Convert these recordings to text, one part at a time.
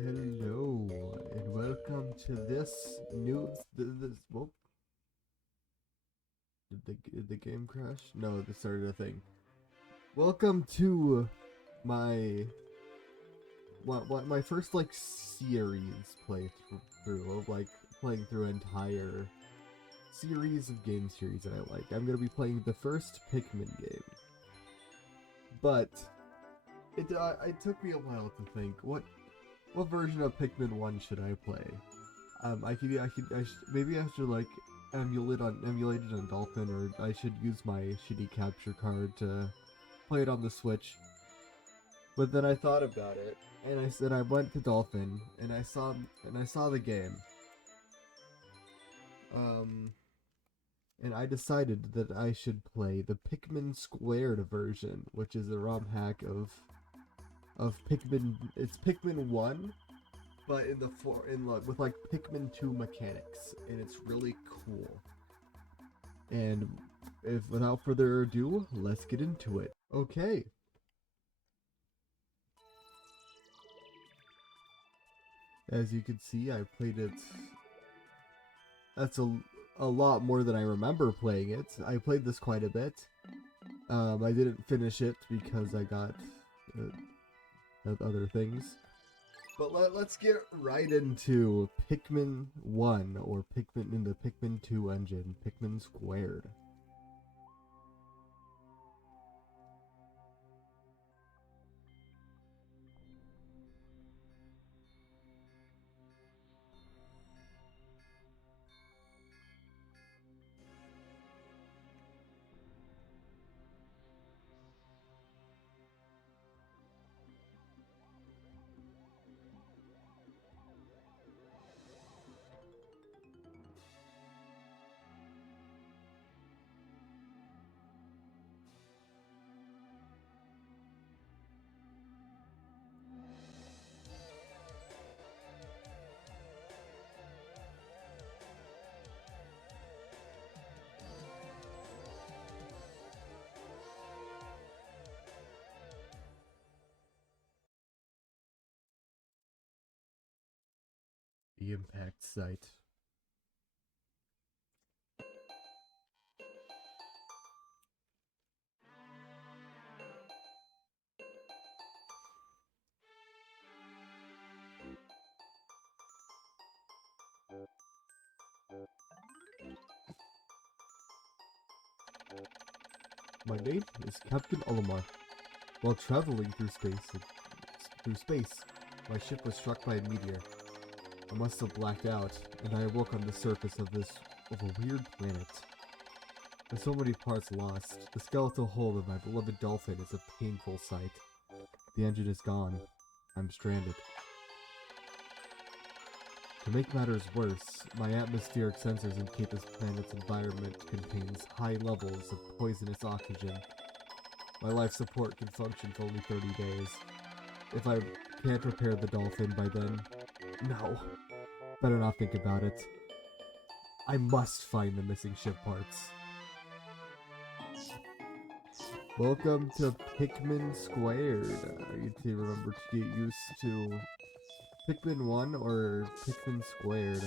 Hello and welcome to this whoa, did the game crash? No, this started a thing. Welcome to my my first series playthrough of playing through an entire series of game series that I like. I'm gonna be playing the first Pikmin game, but it took me a while to think what version of Pikmin 1 should I play? Maybe I should emulate it on Dolphin, or I should use my shitty capture card to play it on the Switch. But then I thought about it, and I went to Dolphin, and I saw the game. And I decided that I should play the Pikmin Squared version, which is a ROM hack of Pikmin. It's Pikmin 1, but with Pikmin 2 mechanics, and it's really cool. And without further ado, let's get into it. Okay. As you can see, I played it. That's a lot more than I remember playing it. I played this quite a bit. I didn't finish it because I got other things. But let's get right into Pikmin 1, or Pikmin in the Pikmin 2 engine, Pikmin Squared. The impact site. My name is Captain Olimar. While traveling through space, my ship was struck by a meteor. I must have blacked out, and I awoke on the surface of a weird planet. With so many parts lost, the skeletal hull of my beloved dolphin is a painful sight. The engine is gone. I'm stranded. To make matters worse, my atmospheric sensors indicate this planet's environment contains high levels of poisonous oxygen. My life support can function for only 30 days. If I can't repair the dolphin by then, no. Better not think about it. I must find the missing ship parts. Welcome to Pikmin Squared. I need to remember to get used to Pikmin 1 or Pikmin Squared.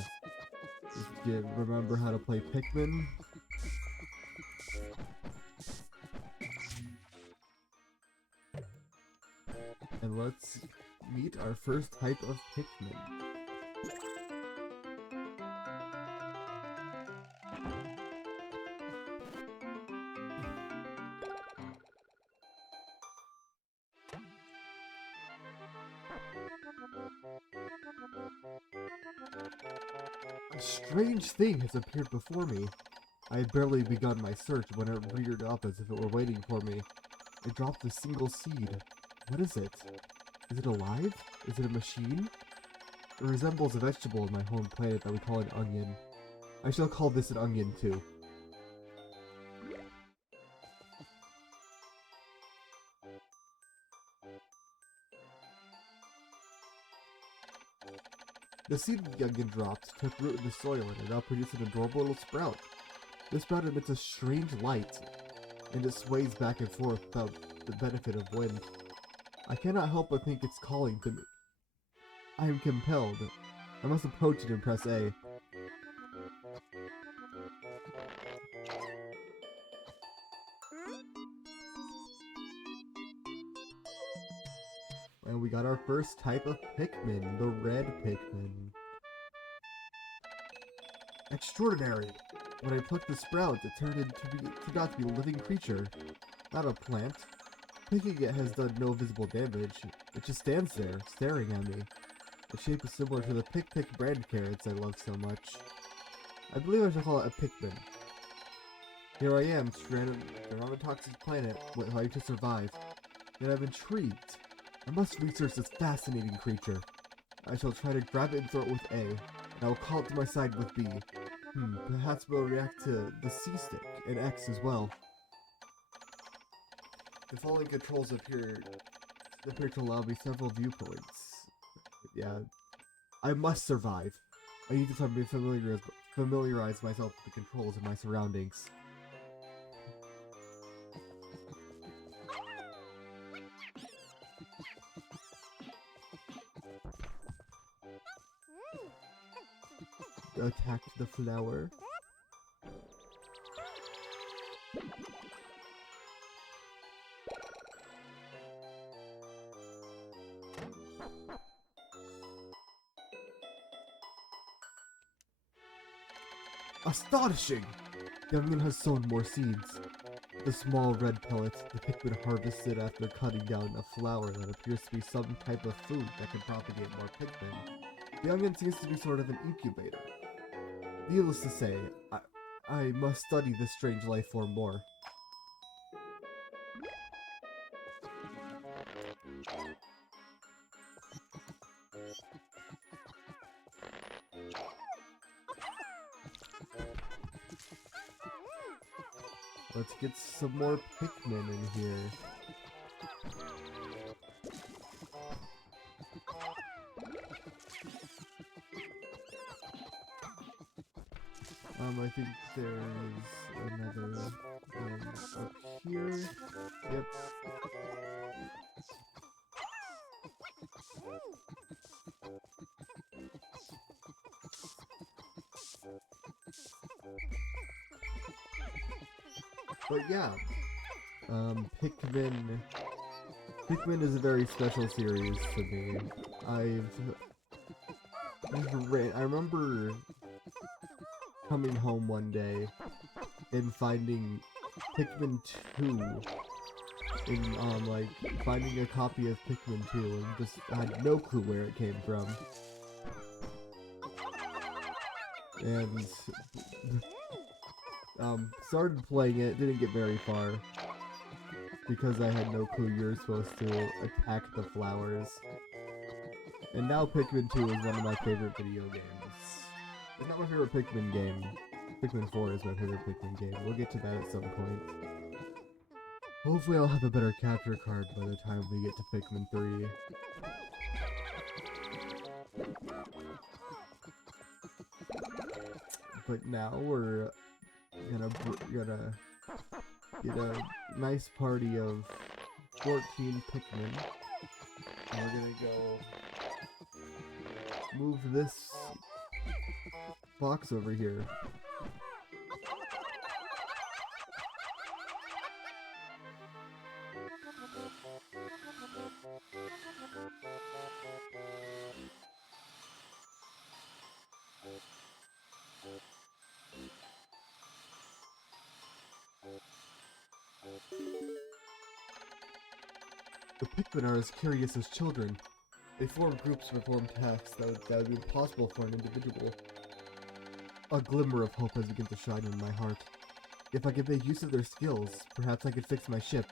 Remember how to play Pikmin? And let's meet our first type of Pikmin. A strange thing has appeared before me. I had barely begun my search when it reared up as if it were waiting for me. It dropped a single seed. What is it? Is it alive? Is it a machine? It resembles a vegetable on my home planet that we call an onion. I shall call this an onion too. The seed the onion dropped took root in the soil and now produced an adorable little sprout. This sprout emits a strange light, and it sways back and forth without the benefit of wind. I cannot help but think it's calling to me. I am compelled. I must approach it and press A. And we got our first type of Pikmin, the red Pikmin. Extraordinary! When I plucked the sprout, it turned out to be a living creature, not a plant. Picking it has done no visible damage. It just stands there, staring at me. The shape is similar to the Pick brand carrots I love so much. I believe I should call it a Pikmin. Here I am, stranded on a toxic planet, wanting to survive. Yet I'm intrigued. I must research this fascinating creature. I shall try to grab it and throw it with A, and I will call it to my side with B. Perhaps we'll react to the C stick and X as well. The following controls appear to allow me several viewpoints. Yeah, I must survive. I need to familiarize myself with the controls of my surroundings. Attack the flower. Astonishing! The onion has sown more seeds. The small red pellets the Pikmin harvested after cutting down a flower that appears to be some type of food that can propagate more Pikmin. The onion seems to be sort of an incubator. Needless to say, I must study this strange life form more. Let's get some more Pikmin in here. I think there's another one up here. Yep. But yeah, Pikmin is a very special series to me. I remember coming home one day and finding Pikmin 2 in, like, finding a copy of Pikmin 2 and just had no clue where it came from. And, started playing it, didn't get very far, because I had no clue you were supposed to attack the flowers. And now Pikmin 2 is one of my favorite video games. It's not my favorite Pikmin game. Pikmin 4 is my favorite Pikmin game. We'll get to that at some point. Hopefully I'll have a better capture card by the time we get to Pikmin 3. But now we're gonna get a nice party of 14 Pikmin. And we're gonna go move this box over here. The Pikmin are as curious as children. They form groups to perform tasks that would be impossible for an individual. A glimmer of hope has begun to shine in my heart. If I could make use of their skills, perhaps I could fix my ship.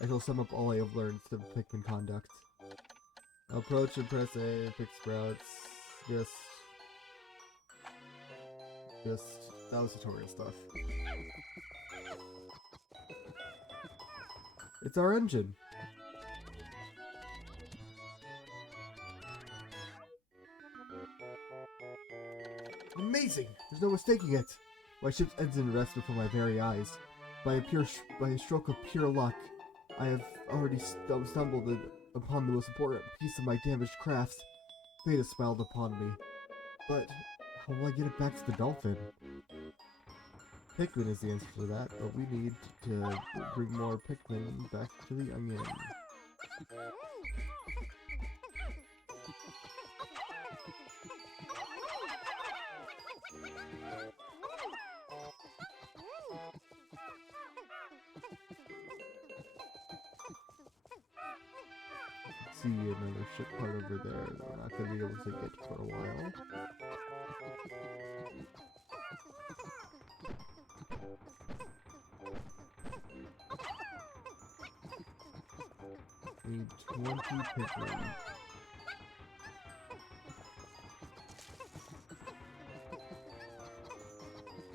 I shall sum up all I have learned to Pikmin conduct. Approach and press A, pick sprouts. Just that was tutorial stuff. It's our engine. Amazing! There's no mistaking it! My ship's engine rests before my very eyes. By a stroke of pure luck, I have already stumbled upon the most important piece of my damaged craft. Fate has smiled upon me. But how will I get it back to the dolphin? Pikmin is the answer to that, but we need to bring more Pikmin back to the onion. See another ship part over there that we're not going to be able to get for a while. Need 20 Pikmin.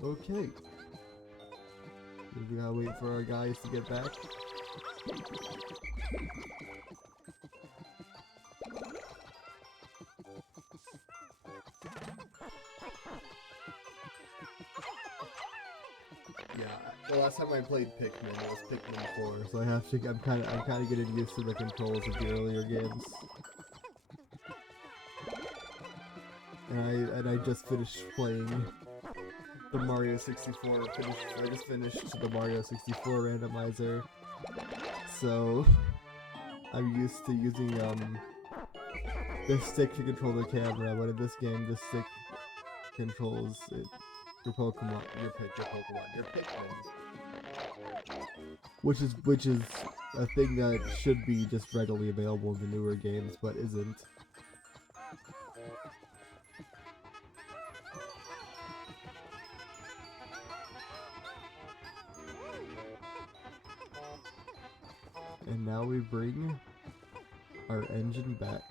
Okay. We gotta wait for our guys to get back. Yeah, the last time I played Pikmin, it was Pikmin 4, so I have to. I'm kind of getting used to the controls of the earlier games. And I just finished playing the Mario 64. I just finished the Mario 64 randomizer, so I'm used to using the stick to control the camera. But in this game, the stick controls it. Your Pokemon, your Pikmin. Which is a thing that should be just readily available in the newer games, but isn't. And now we bring our engine back.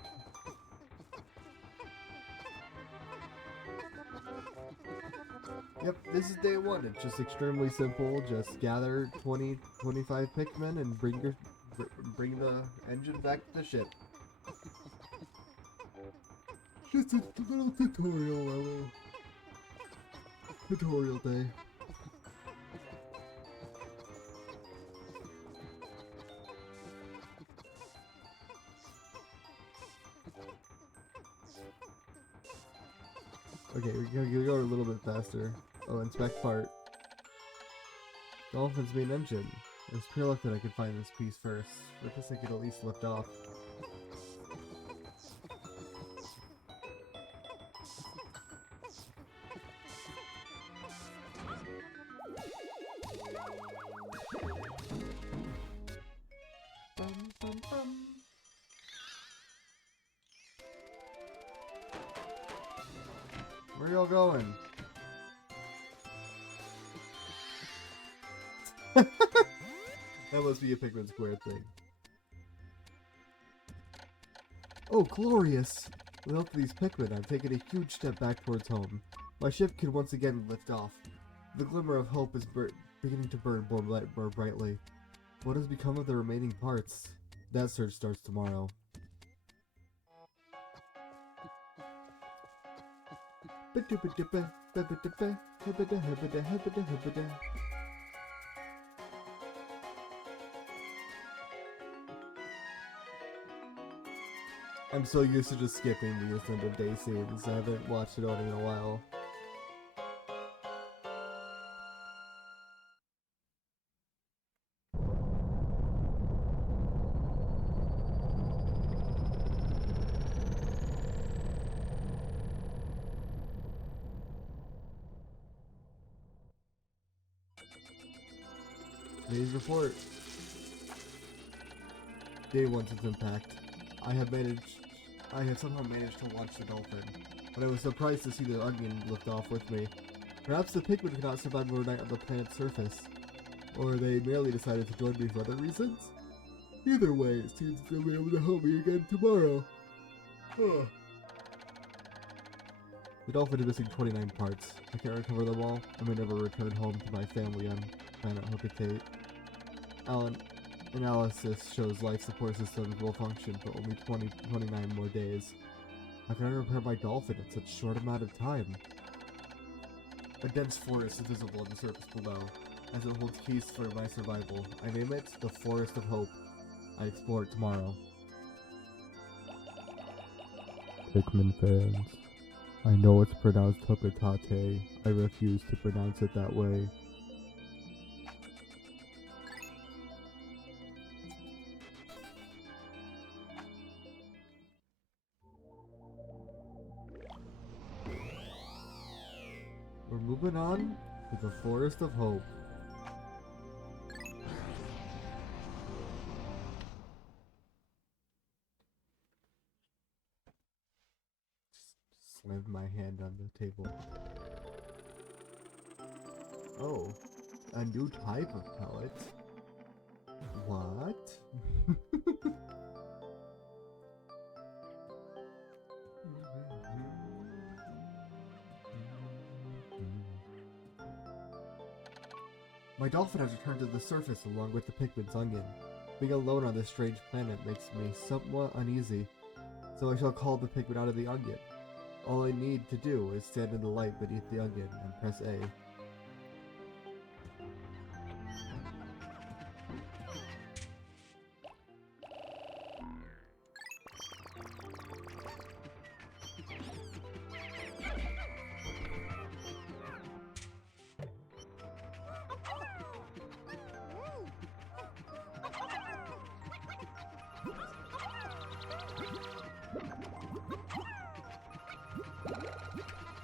Yep, this is day one. It's just extremely simple. Just gather 25 Pikmin and bring the engine back to the ship. Just a little tutorial day. Okay, we gotta go a little bit faster. Oh, inspect part. Dolphin's main engine. It was pure luck that I could find this piece first. With this I could at least lift off. Where y'all going? That must be a Pikmin Square thing. Oh, glorious! With help of these Pikmin, I've taken a huge step back towards home. My ship can once again lift off. The glimmer of hope is beginning to burn more brightly. What has become of the remaining parts? That search starts tomorrow. I'm so used to just skipping these end of day scenes. I haven't watched it on in a while. Today's report. Day 1 since impact. I have somehow managed to launch the Dolphin, but I was surprised to see the onion lift off with me. Perhaps the Pikmin cannot survive overnight on the planet's surface, or they merely decided to join me for other reasons? Either way, it seems they'll be able to help me again tomorrow. The Dolphin is missing 29 parts. I can't recover them all. I may never return home to my family on planet Hokitate. Analysis shows life support systems will function for only 29 more days. How can I repair my Dolphin in such a short amount of time? A dense forest is visible on the surface below, as it holds keys for my survival. I name it the Forest of Hope. I explore it tomorrow. Pikmin fans. I know it's pronounced Hokotate. I refuse to pronounce it that way. We're moving on to the Forest of Hope. Slammed my hand on the table. Oh, a new type of pellet. What? My dolphin has returned to the surface along with the Pikmin's onion. Being alone on this strange planet makes me somewhat uneasy, so I shall call the Pikmin out of the onion. All I need to do is stand in the light beneath the onion and press A.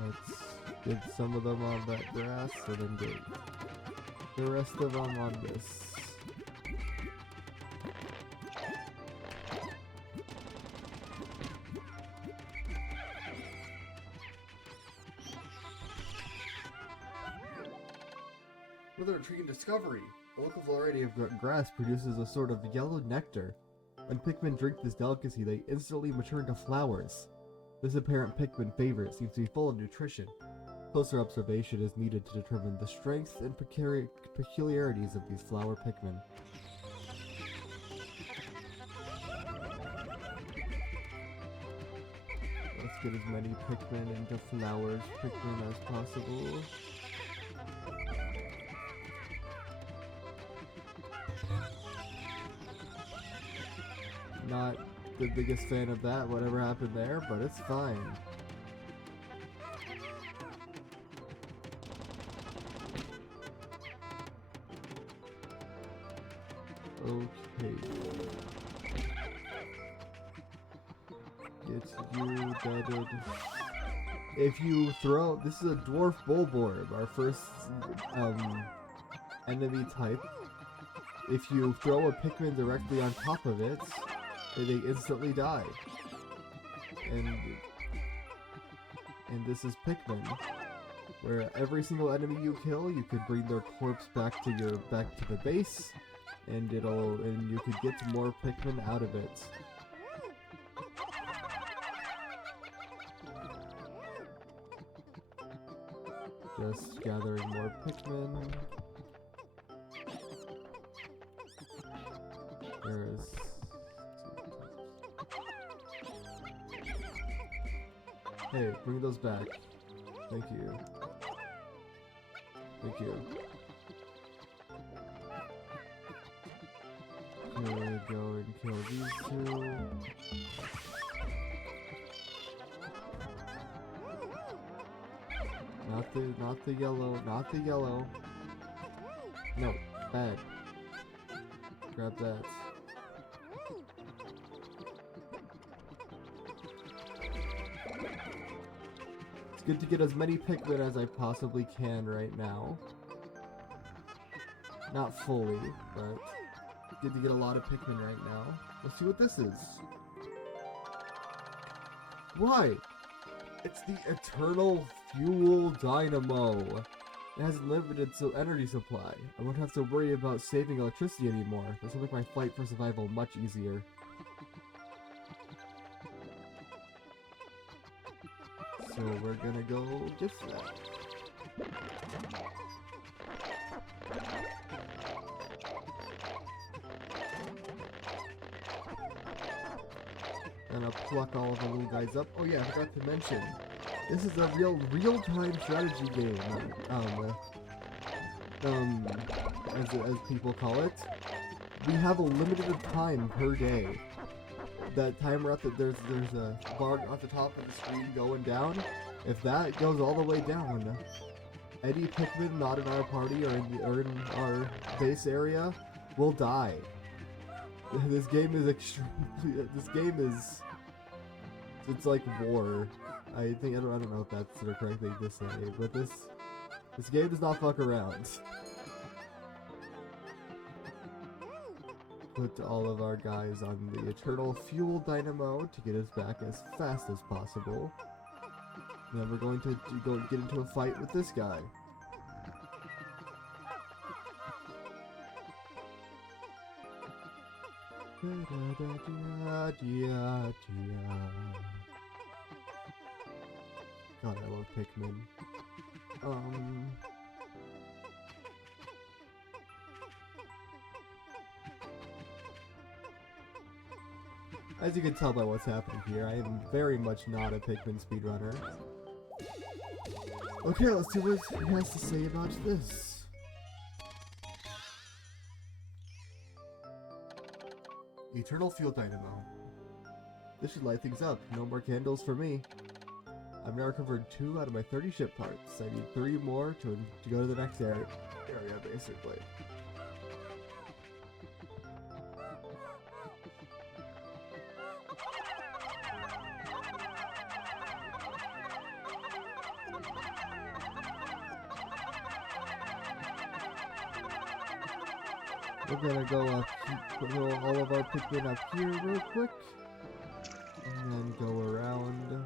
Let's get some of them on that grass and then get the rest of them on this. Another intriguing discovery! The local variety of grass produces a sort of yellow nectar. When Pikmin drink this delicacy, they instantly mature into flowers. This apparent Pikmin favorite seems to be full of nutrition. Closer observation is needed to determine the strength and peculiarities of these flower Pikmin. Let's get as many Pikmin into flowers Pikmin as possible. Not the biggest fan of that, whatever happened there, but it's fine. Okay. Get you deaded. If you throw... This is a dwarf bulborb, our first enemy type. If you throw a Pikmin directly on top of it, they instantly die. And this is Pikmin, where every single enemy you kill, you could bring their corpse back to the base, and you could get more Pikmin out of it. Just gathering more Pikmin. There is... Hey, bring those back. Thank you. Thank you. Okay, go and kill these two. Not the yellow, not the yellow. No, bad. Grab that. It's good to get as many Pikmin as I possibly can right now. Not fully, but good to get a lot of Pikmin right now. Let's see what this is. Why? It's the Eternal Fuel Dynamo. It has limited energy supply. I won't have to worry about saving electricity anymore. This will make my fight for survival much easier. So we're gonna go get that. Gonna pluck all of the little guys up. Oh yeah, I forgot to mention. This is a real-time strategy game. As people call it. We have a limited time per day. that timer at the there's a bar at the top of the screen going down. If that goes all the way down, any Pikmin not in our party or in our base area will die. This game is extremely. This game is. It's like war. I don't know if that's the correct thing to say, but this game does not fuck around. Put all of our guys on the Eternal Fuel Dynamo to get us back as fast as possible. And then we're going to go get into a fight with this guy. God, I love Pikmin. As you can tell by what's happening here, I am very much not a Pikmin speedrunner. Okay, let's see what he has to say about this. Eternal Fuel Dynamo. This should light things up. No more candles for me. I've now recovered 2 out of my 30 ship parts. I need 3 more to go to the next area basically. We're gonna go put all of our Pikmin up here real quick, and then go around.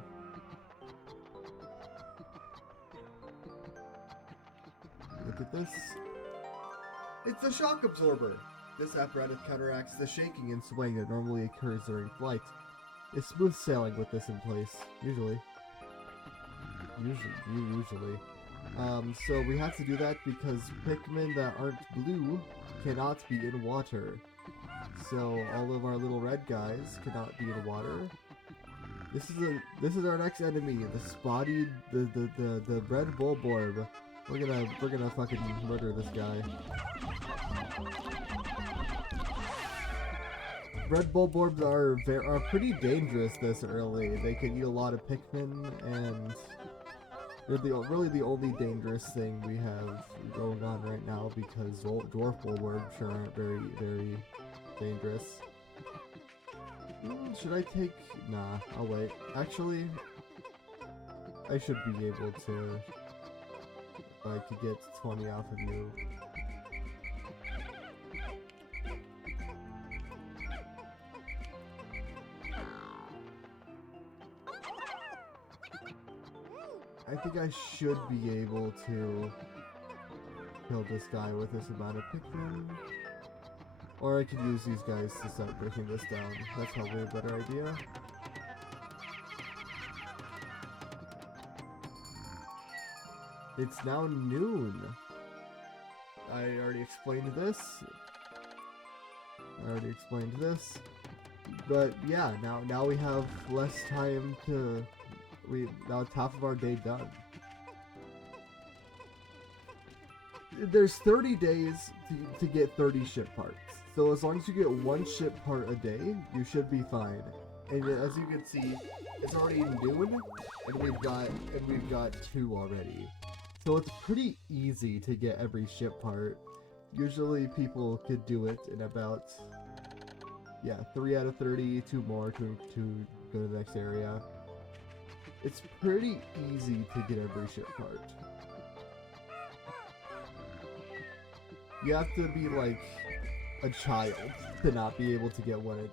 Look at this. It's the shock absorber. This apparatus counteracts the shaking and swaying that normally occurs during flight. It's smooth sailing with this in place, usually. So we have to do that because Pikmin that aren't blue cannot be in water. So all of our little red guys cannot be in water. This is our next enemy, the spotted the red Bulborb. We're gonna fucking murder this guy. Red Bulborbs are pretty dangerous this early. They can eat a lot of Pikmin, and they're really the only dangerous thing we have going on right now, because dwarf Bulborbs sure aren't very dangerous. Should I take? Nah, I'll wait. Actually, I should be able to. If I could get 20 off of you. I think I should be able to kill this guy with this amount of Pikmin. Or I could use these guys to start breaking this down. That's probably a better idea. It's now noon. I already explained this. But yeah, now we have less time to... now it's half of our day done. There's 30 days to get 30 ship parts. So as long as you get 1 ship part a day, you should be fine. And as you can see, it's already noon, and we've got 2 already. So it's pretty easy to get every ship part. Usually people could do it in about, yeah, 3 out of 30, 2 more to go to the next area. It's pretty easy to get every ship part. You have to be like a child to not be able to get one a day.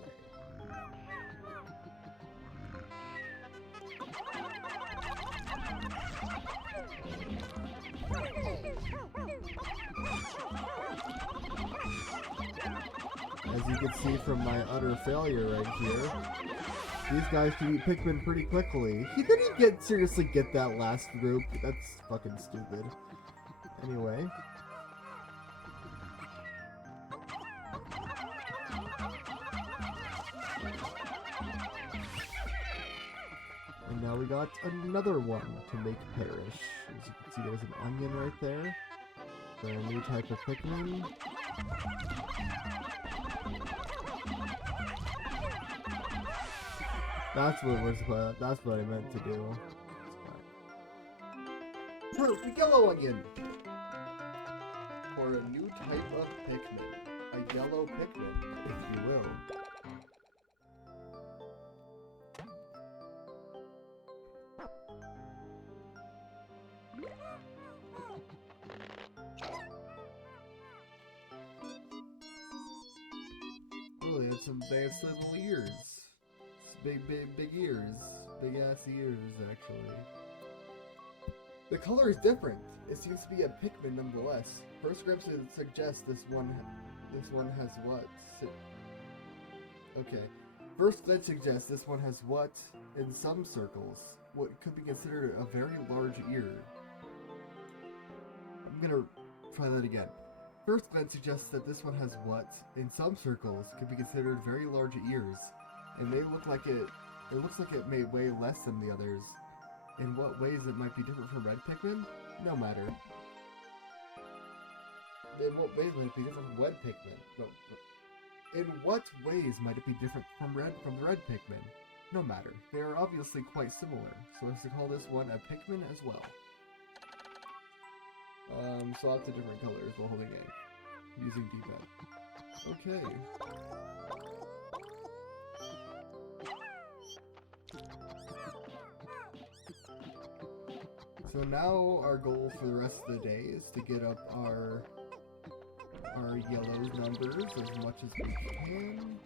As you can see from my utter failure right here, these guys can eat Pikmin pretty quickly. He didn't seriously get that last group. That's fucking stupid. Anyway. And now we got another one to make perish. As you can see, there's an onion right there. For a new type of Pikmin. That's what we're supposed. That's what I meant to do. Perfect yellow onion for a new type of Pikmin, a yellow Pikmin, if you will. Oh, they had little ears. Big ears. Big ass ears, actually. The color is different. It seems to be a Pikmin nonetheless. First glimpse suggests this one has what? Okay. First glance suggests this one has what, in some circles, what could be considered a very large ear. I'm gonna try that again. First glance suggests that this one has what, in some circles, could be considered very large ears, and they look like it looks like it may weigh less than the others. In what ways it might be different from red Pikmin? No matter. In what ways might it be different from red Pikmin? No. In what ways might it be different from the red Pikmin? No matter. They are obviously quite similar, so let's call this one a Pikmin as well. So lots of different colors while holding A. Using D-pad. Okay. So now our goal for the rest of the day is to get up our yellow numbers as much as we can.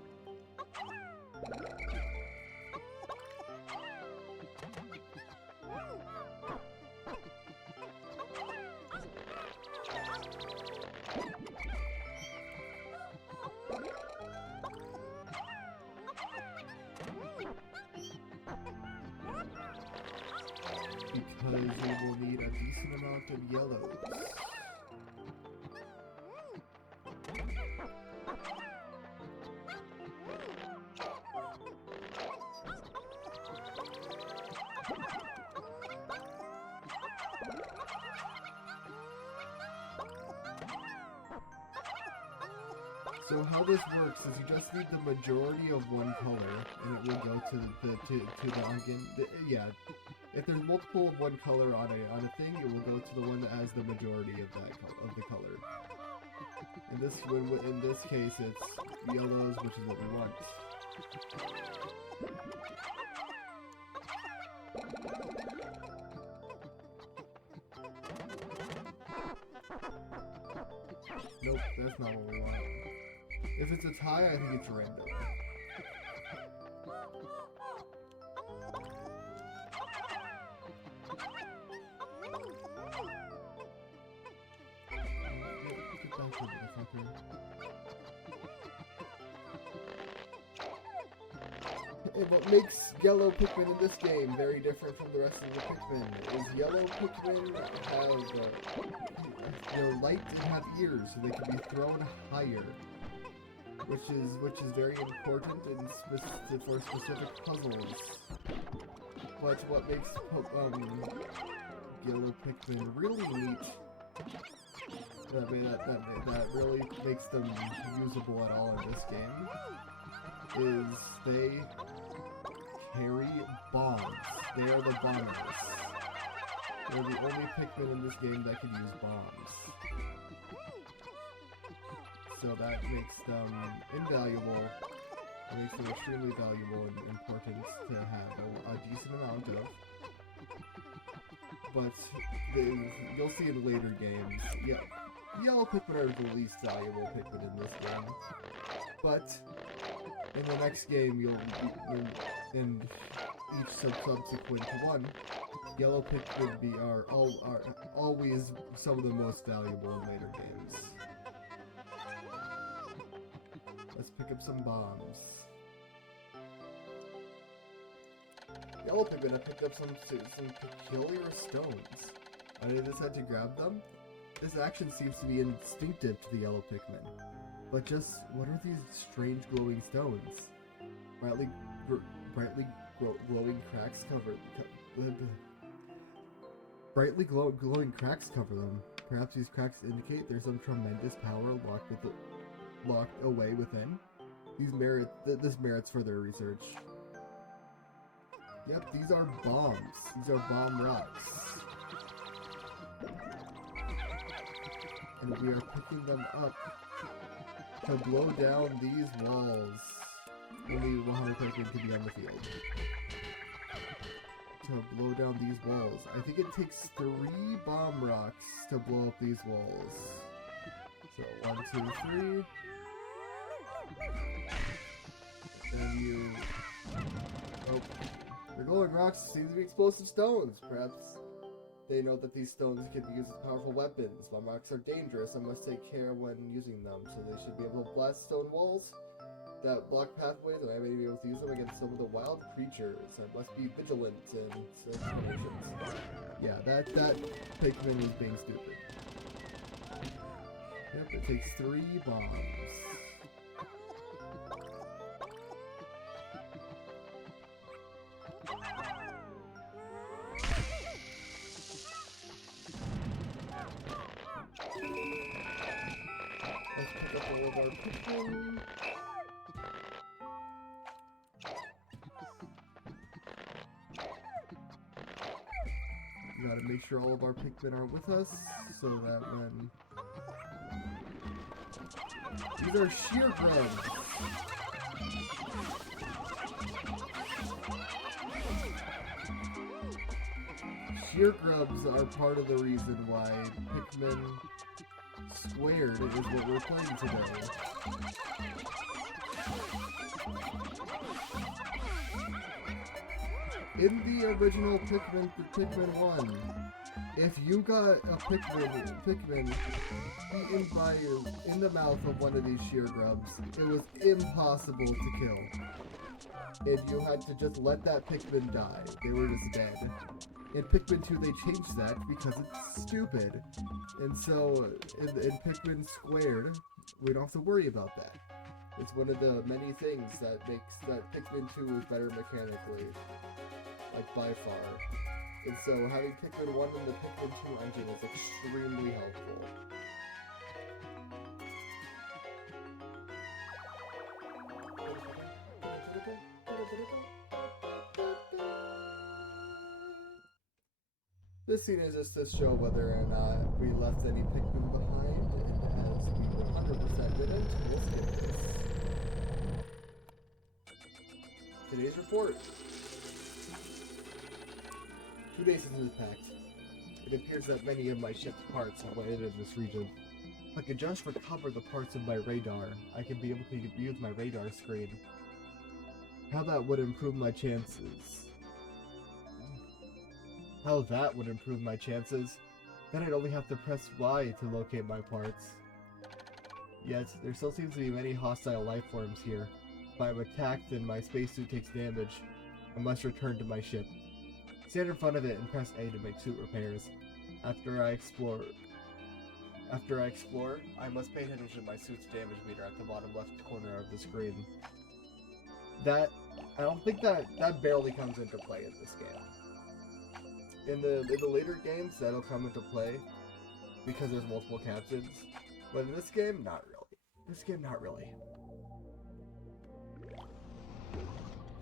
Because we will need a decent amount of yellows. So how this works is you just need the majority of one color, and it will go to the onion. Yeah. If there's multiple of one color on a thing, it will go to the one that has the majority of the color. In this case, it's yellows, which is what we want. Nope, that's not what we want. If it's a tie, I think it's random. And what makes yellow Pikmin in this game very different from the rest of the Pikmin is yellow Pikmin they're light and have ears, so they can be thrown higher, which is very important for specific puzzles. But what makes yellow Pikmin really neat, that really makes them usable at all in this game, is they carry bombs. They are the bombers. They're the only Pikmin in this game that can use bombs. So that makes them invaluable. It makes them extremely valuable and important to have a decent amount of. But you'll see in later games, yeah, yellow Pikmin are the least valuable Pikmin in this game. But in the next game, in each subsequent one, yellow Pikmin are always some of the most valuable in later games. Let's pick up some bombs. Yellow Pikmin, I picked up some peculiar stones. I just had to grab them. This action seems to be instinctive to the yellow Pikmin. But just, what are these strange glowing stones? Brightly glowing cracks cover glowing cracks cover them. Perhaps these cracks indicate there's some tremendous power locked away within. This merits further research. Yep, these are bombs. These are bomb rocks. And we are picking them up to blow down these walls. Only 100 Pikmin can be on the field. To blow down these walls. I think it takes 3 bomb rocks to blow up these walls. So 1, 2, 3. Then you... Oh. The glowing rocks seem to be explosive stones. Perhaps they know that these stones can be used as powerful weapons. Bomb rocks are dangerous and must take care when using them, so they should be able to blast stone walls that block pathways, and I may be able to use them against some of the wild creatures. I must be vigilant in explanations. Yeah, that Pikmin was being stupid. Yep, it takes 3 bombs. Let's pick up all of our Pikmin. We gotta make sure all of our Pikmin are with us, so that when... These are sheer grubs! Sheer grubs are part of the reason why Pikmin Squared is what we're playing today. In the original Pikmin for Pikmin 1, if you got a Pikmin eaten by in the mouth of one of these sheer grubs, it was impossible to kill. And you had to just let that Pikmin die. They were just dead. In Pikmin 2 they changed that because it's stupid. And so in Pikmin Squared, we don't have to worry about that. It's one of the many things that makes that Pikmin 2 is better mechanically. Like, by far. And so having Pikmin 1 in the Pikmin 2 engine is extremely helpful. This scene is just to show whether or not we left any Pikmin behind, and as we 100% didn't, we'll skip this. Today's report. 2 days into the pact, it appears that many of my ship's parts have landed in this region. If I could just recover the parts of my radar, I could be able to use my radar screen. How that would improve my chances. Then I'd only have to press Y to locate my parts. Yet, there still seems to be many hostile life forms here. If I'm attacked and my spacesuit takes damage, I must return to my ship. Stand in front of it and press A to make suit repairs. After I explore, I must pay attention to my suit's damage meter at the bottom left corner of the screen. I don't think that barely comes into play in this game. In the later games, that'll come into play because there's multiple captions. But in this game, not really.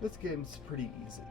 This game's pretty easy.